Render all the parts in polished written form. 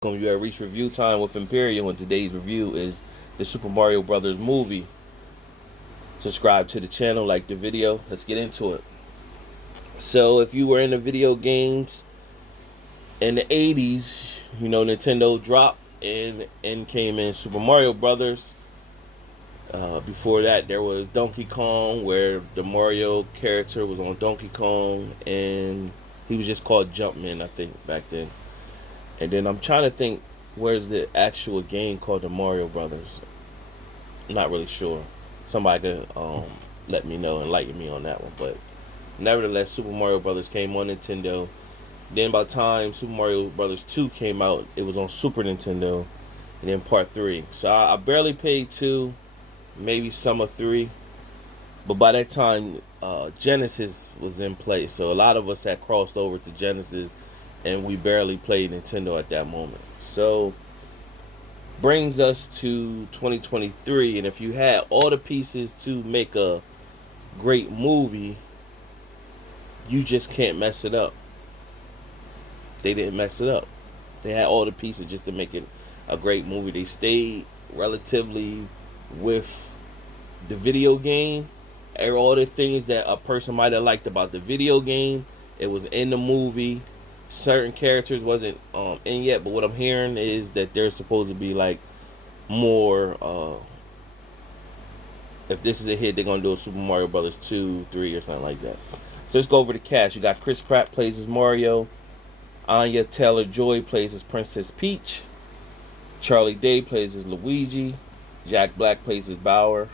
Welcome. You have reached review time with Imperial, and today's review is the Super Mario Brothers movie. Subscribe to the channel, like the video. Let's get into it. So, if you were into video games in the 80s, Nintendo dropped and came in Super Mario Brothers. Before that, there was Donkey Kong, where the Mario character was on Donkey Kong, and he was just called Jumpman, I think, back then. And then I'm trying to think, where's the actual game called the Mario Brothers? I'm not really sure. Somebody could let me know, enlighten me on that one. But nevertheless, Super Mario Brothers came on Nintendo. Then by the time Super Mario Brothers 2 came out, it was on Super Nintendo. And then part 3. So I barely played 2, maybe some of 3. But by that time, Genesis was in place. So a lot of us had crossed over to Genesis, and we barely played Nintendo at that moment. So brings us to 2023, and if you had all the pieces to make a great movie, you just can't mess it up. They didn't mess it up. They had all the pieces just to make it a great movie. They stayed relatively with the video game, and all the things that a person might have liked about the video game, it was in the movie. Certain characters wasn't in yet, but what I'm hearing is that they're supposed to be like more. If this is a hit, they're gonna do a Super Mario Brothers 2, 3, or something like that. So let's go over the cast. You got Chris Pratt plays as Mario. Anya Taylor Joy plays as Princess Peach. Charlie Day plays as Luigi. Jack Black plays as Bowser.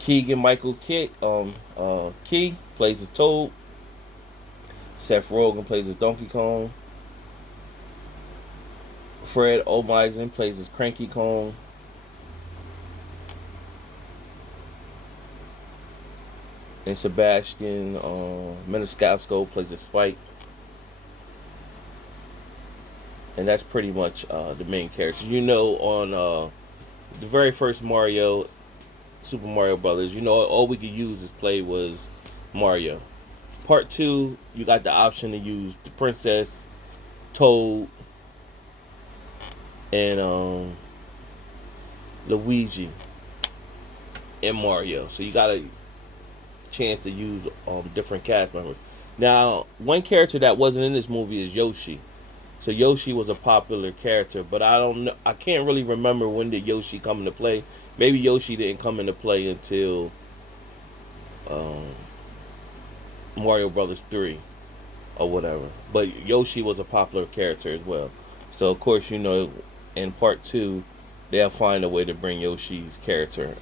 Keegan Michael Key plays as Toad. Seth Rogen plays as Donkey Kong. Fred Omeisen plays as Cranky Kong. And Sebastian Maniscalco plays as Spike. And that's pretty much the main characters. On the very first Mario, Super Mario Brothers, all we could use as play was Mario. Part 2, you got the option to use the Princess, Toad, and Luigi and Mario. So you got a chance to use different cast members. Now, one character that wasn't in this movie is Yoshi. So Yoshi was a popular character, but I don't know. I can't really remember when did Yoshi come into play. Maybe Yoshi didn't come into play until um, Mario Brothers 3 or whatever. But Yoshi was a popular character as well. So of course, in part 2, they'll find a way to bring Yoshi's character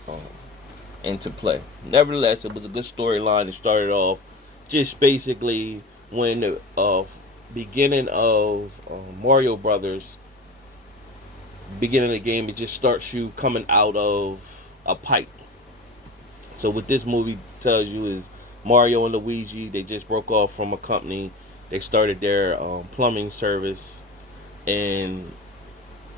into play. Nevertheless, it was a good storyline. It started off just basically when the beginning of Mario Brothers, beginning of the game, it just starts you coming out of a pipe. So what this movie tells you is Mario and Luigi, they just broke off from a company. They started their plumbing service, and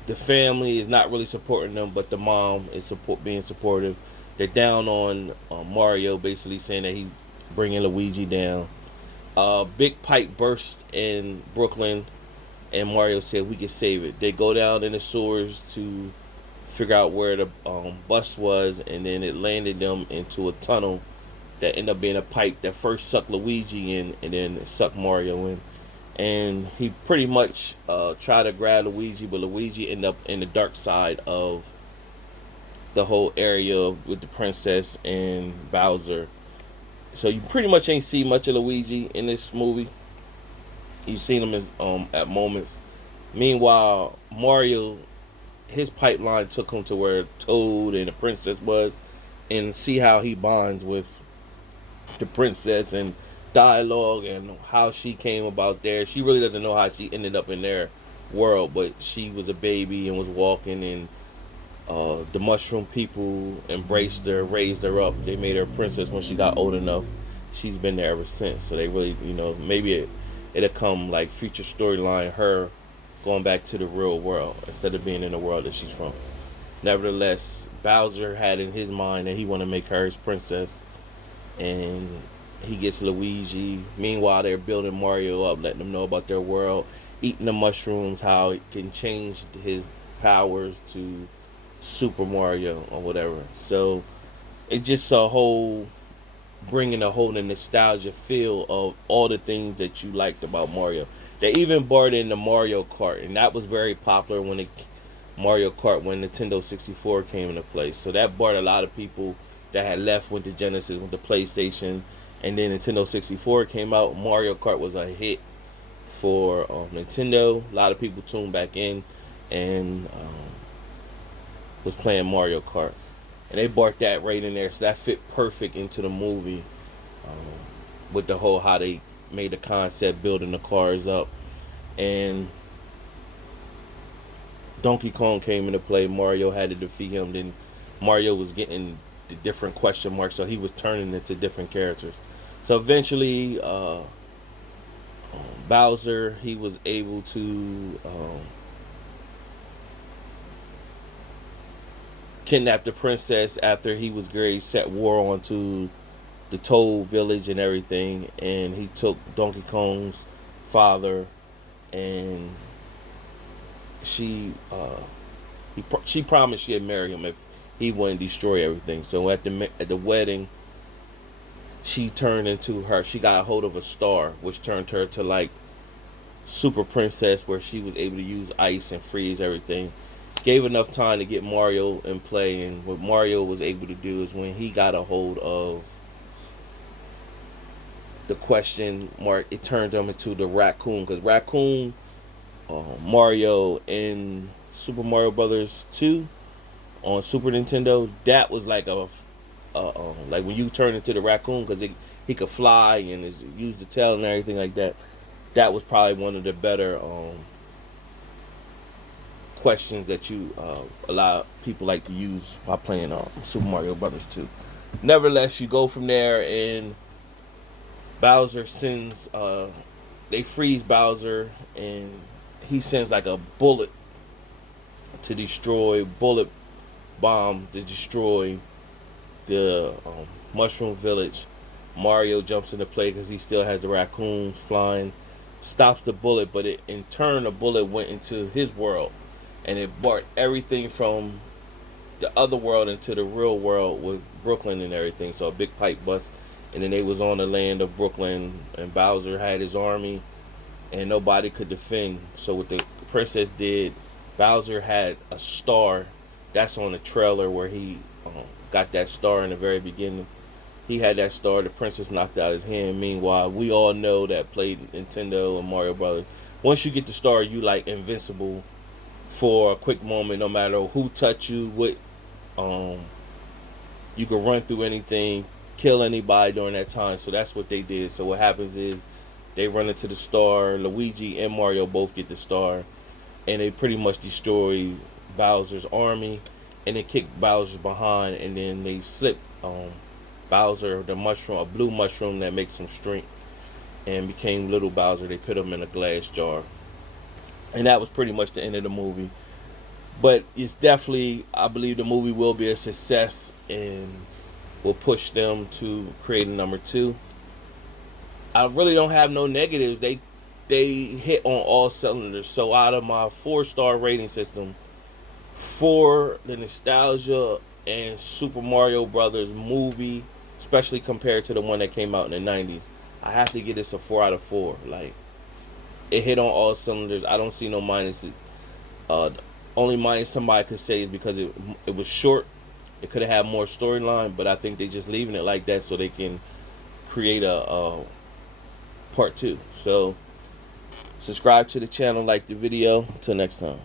the family is not really supporting them, but the mom is being supportive. They're down on Mario, basically saying that he's bringing Luigi down. Big pipe burst in Brooklyn, and Mario said we can save it. They go down in the sewers to figure out where the bus was, and then it landed them into a tunnel that ended up being a pipe that first sucked Luigi in, and then it sucked Mario in. And he pretty much tried to grab Luigi, but Luigi ended up in the dark side of the whole area with the princess and Bowser. So you pretty much ain't see much of Luigi in this movie. You've seen him at moments. Meanwhile, Mario, his pipeline took him to where Toad and the princess was, and see how he bonds with the princess and dialogue and how she came about there. She really doesn't know how she ended up in their world, but she was a baby and was walking, and the mushroom people embraced her, raised her up. They made her a princess when she got old enough. She's been there ever since. So they really, maybe it'll come like future storyline, her going back to the real world instead of being in the world that she's from. Nevertheless, Bowser had in his mind that he want to make her his princess, and he gets Luigi. Meanwhile, they're building Mario up, letting them know about their world. eating the mushrooms, how it can change his powers to Super Mario or whatever. So it's just a whole bringing a whole nostalgia feel of all the things that you liked about Mario. They even brought in the Mario Kart, and that was very popular when Mario Kart when Nintendo 64 came into place. So that brought a lot of people that had left, went to Genesis, went to PlayStation, and then Nintendo 64 came out. Mario Kart was a hit for Nintendo. A lot of people tuned back in and was playing Mario Kart, and they brought that right in there, so that fit perfect into the movie with the whole how they made the concept, building the cars up, and Donkey Kong came into play. Mario had to defeat him. Then Mario was getting the different question marks, so he was turning into different characters. So eventually, Bowser, he was able to kidnap the princess after he was great, set war onto the Toad village and everything, and he took Donkey Kong's father, and she she promised she'd marry him if he wouldn't destroy everything. So at the wedding, she turned into her. She got a hold of a star, which turned her to like super princess, where she was able to use ice and freeze everything. Gave enough time to get Mario in play, and what Mario was able to do is when he got a hold of the question mark, it turned him into the raccoon, because raccoon Mario in Super Mario Brothers 2 on Super Nintendo, that was like like when you turn into the raccoon, because he could fly and use the tail and everything like that. That was probably one of the better questions that you a lot of people like to use while playing Super Mario Brothers 2. Nevertheless, you go from there, and Bowser sends they freeze Bowser, and he sends like a bullet bomb to destroy the Mushroom Village. Mario jumps into play because he still has the raccoons flying, stops the bullet, but in turn the bullet went into his world, and it brought everything from the other world into the real world with Brooklyn and everything. So a big pipe bust, and then they was on the land of Brooklyn, and Bowser had his army, and nobody could defend. So what the princess did, Bowser had a star. That's on the trailer where he got that star in the very beginning. He had that star. The princess knocked out his hand. Meanwhile, we all know that played Nintendo and Mario Brothers. Once you get the star, you like invincible for a quick moment. No matter who touch you, you can run through anything, kill anybody during that time. So that's what they did. So what happens is they run into the star. Luigi and Mario both get the star, and they pretty much destroy Bowser's army, and they kick Bowser's behind, and then they slip Bowser the mushroom, a blue mushroom that makes him strength, and became little Bowser. They put him in a glass jar, and that was pretty much the end of the movie. But it's definitely, I believe the movie will be a success and will push them to create a number 2. I really don't have no negatives. They hit on all cylinders. So out of my 4-star rating system, for the nostalgia and Super Mario Brothers movie, especially compared to the one that came out in the 90s, I have to give this a 4 out of 4. Like, it hit on all cylinders. I don't see no minuses. Only minus somebody could say is because it was short. It could have had more storyline, but I think they just leaving it like that so they can create a part 2. So subscribe to the channel, like the video. Until next time.